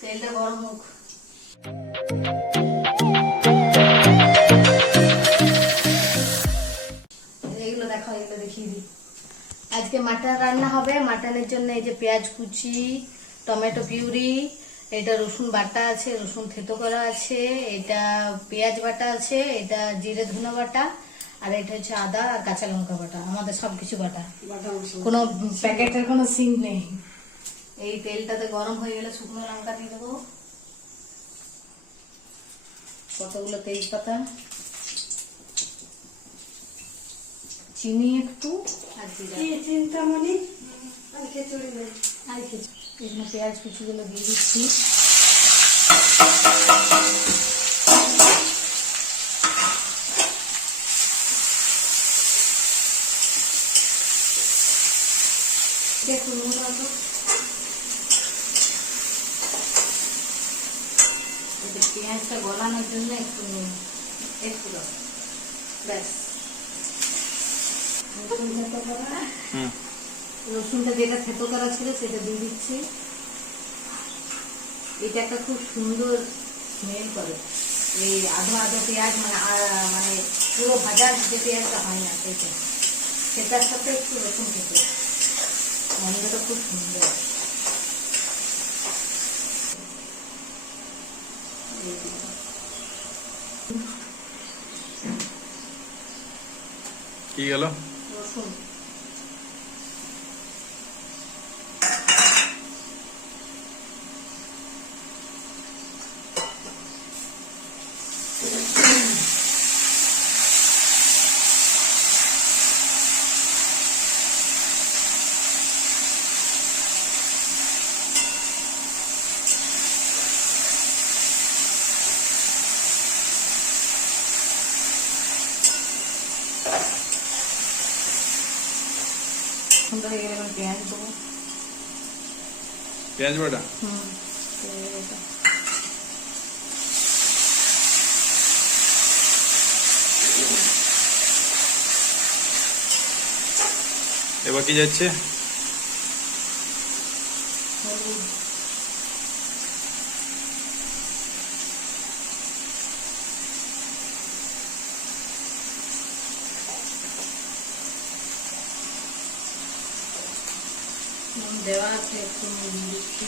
তেলটা গরম হোক। এগুলো দেখো, এগুলো দেখিয়ে দিই। আজকে মাটন রান্না হবে। মাটনের জন্য এই যে পেঁয়াজ কুচি, টমেটো পিউরি, এটা রসুন বাটা আছে, রসুন থেতো করা আছে, এটা পেঁয়াজ বাটা আছে, এটা জিরে ধনে বাটা, আর এটা হচ্ছে আদা আর কাঁচা লঙ্কা বাটা। আমাদের সবকিছু বাটা, কোনো প্যাকেটের কোনো সিন নেই। এই তেলটাতে গরম হয়ে গেলে শুকনো লঙ্কা দিয়ে দেবো, কতগুলো তেজপাতা, চিনি একটু, আর চিন্তামণি আর খিচুড়ি নেই, আর খিচুড়ি। এখানে পেঁয়াজ কুচিগুলো দিয়ে দিচ্ছি। একটু নুন দেবো, পেঁয়াজটা গলানোর জন্য একটু নুন, একটু দেবো, ব্যাস। রসুনটা যেটা থেতো করা ছিল সেটা দিয়ে দিচ্ছি। এটা একটা খুব সুন্দর স্মেল করে, এই আধো আধো পেঁয়াজ, মানে পুরো ভাজার যে পেঁয়াজটা হয় না সেটা, সেটার সাথে একটু রসুন খেতে গন্ধটা খুব সুন্দর। কি গেল? রসুন। সুন্দর হয়ে গেলে আমি পেঁয়াজ দেবো, পেঁয়াজ বাটা। এবার কি যাচ্ছে? হলুদ, নুন দেওয়া আছে, একটু নুন দিচ্ছি।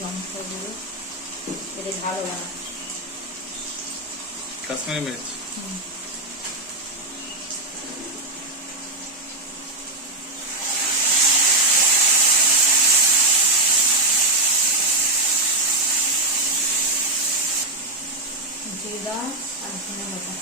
লঙ্কা গুঁড়ো, এটা ঝাল বানা, কাশ্মীরি মির্চ। জিরা আর ধনে বাটা।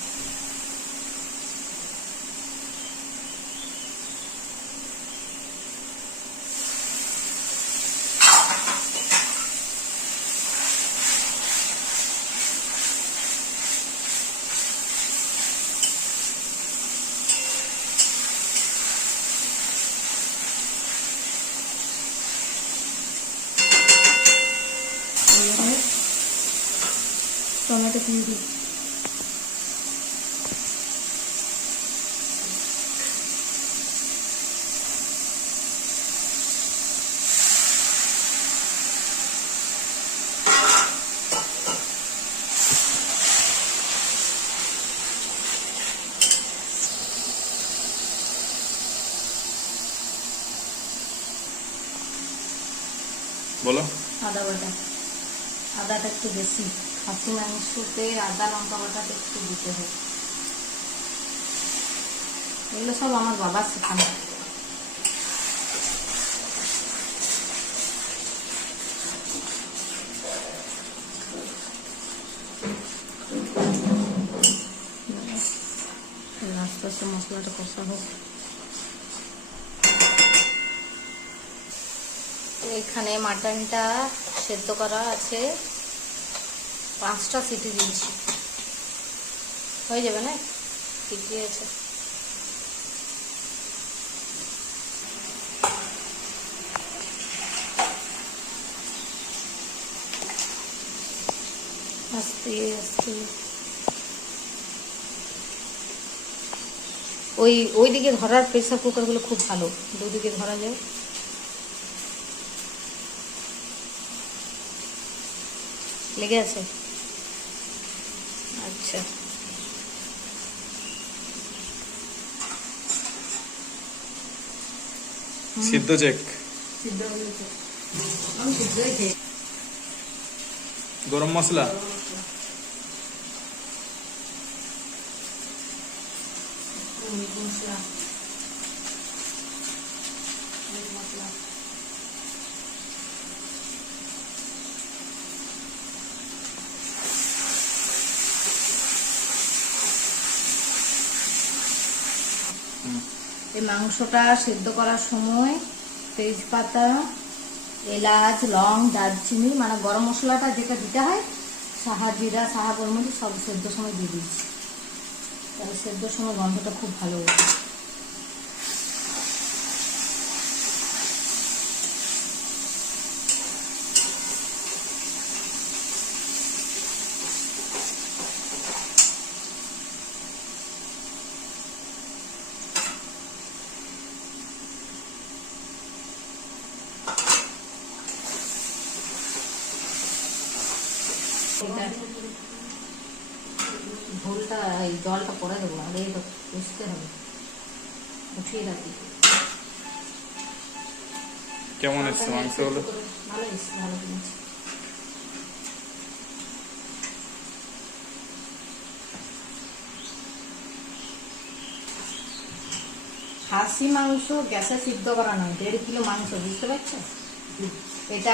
টমেটো পিউরি, বলো। আদা বাটা। আদাটা একটু বেশি, খাসি মাংসতে আদা লঙ্কা বাটাটা একটু দিতে হয়। এগুলো সব আমার বাবার শেখানো। আস্তে আস্তে মশলাটা কষা হোক। এখানে মাটনটা সেদ্ধ করা আছে, 5টা সিটি দিয়েছি, হয়ে যাবে না? ঠিকই আছে। আস্তে আস্তে ওই দিকে ধরার প্রেসার কুকারগুলো খুব ভালো, দুদিকে ধরা যায়। লেগে আছে? আচ্ছা, সিদ্ধ চেক। সিদ্ধ হয়ে গেছে। আমি সিদ্ধ হয়েছে। গরম মশলা, মিট মশলা, মিট মশলা, এই মাংসটা সেদ্ধ করার সময় তেজপাতা, এলাচ, লং, দারচিনি, মানে গরম মশলাটা যেটা দিতে হয়, সাহা জিরা, সাহা গোলমরিচ সব সেদ্ধ সময় দিয়ে দিচ্ছি, তাহলে সেদ্ধ সময় গন্ধটা খুব ভালো ওঠে। ঝোলটা এই জলটা পরে দেবো, আগে এটা কষতে হবে, উঠিয়ে রাখি। কেমন এসছে মাংস হলো? ভালো এসছে, ভালো কিনেছি। খাসি মাংস গ্যাসে সিদ্ধ করা নয়, 1.5 কিলো মাংস, বুঝতে পারছো? এটা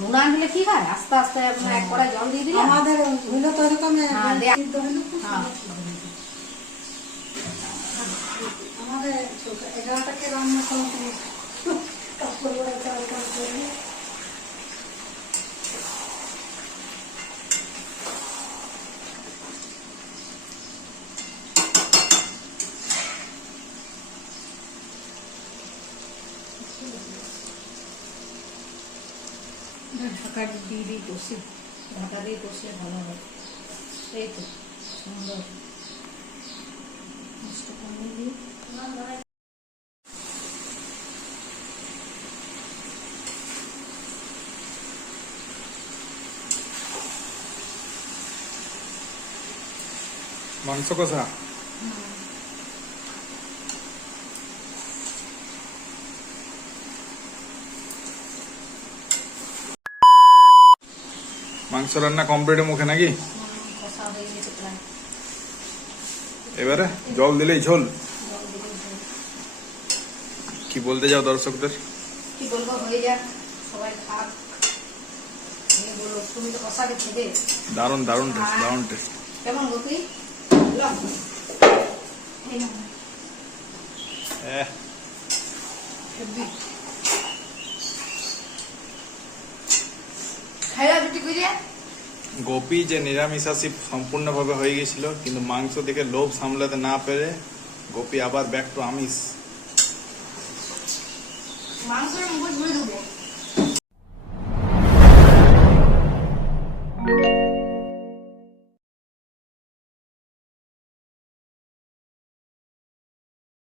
নোনা হলে কি হয়, আস্তে আস্তে আপনার এক কড়াই জল দিয়ে দিলাম। আমাদের হইলো তো এরকম হ্যাঁ, সিদ্ধ হইলো খুব হ্যাঁ। আমাদের 11টাকে রান্না করতে কাপড় বড় চাল করে ঢাকা দিয়ে দিই, কষি, ঢাকা দিয়ে কষলে ভালো হয়। এই তো সুন্দর। মাছটা কমিয়ে দিই। মাংস কষা, মাংস রান্না কমপ্লিটের মুখে নাকি? কষা হয়ে গেছে প্রায়। এবারে জল দিলেই ঝোল। জল দিলেই ঝোল। কি বলতে যাও দর্শকদের? কি বলবো, হয়ে যাক, সবাই খাক। তুমি বলো, তুমি তো কষাকে খেবে। দারুণ দারুণ টেস্ট, দারুণ টেস্ট। কেমন গোপি? এই নাও। হেব্বি। খাইলা বিটি কইরে? গোপী যে নিরামিষাশী সম্পূর্ণভাবে হয়ে গেছিল, কিন্তু মাংস দেখে লোভ সামলাতে না পেরে গোপী আবার ব্যাক টু আমিষ। মাংসের মুখে ধরে দেবো।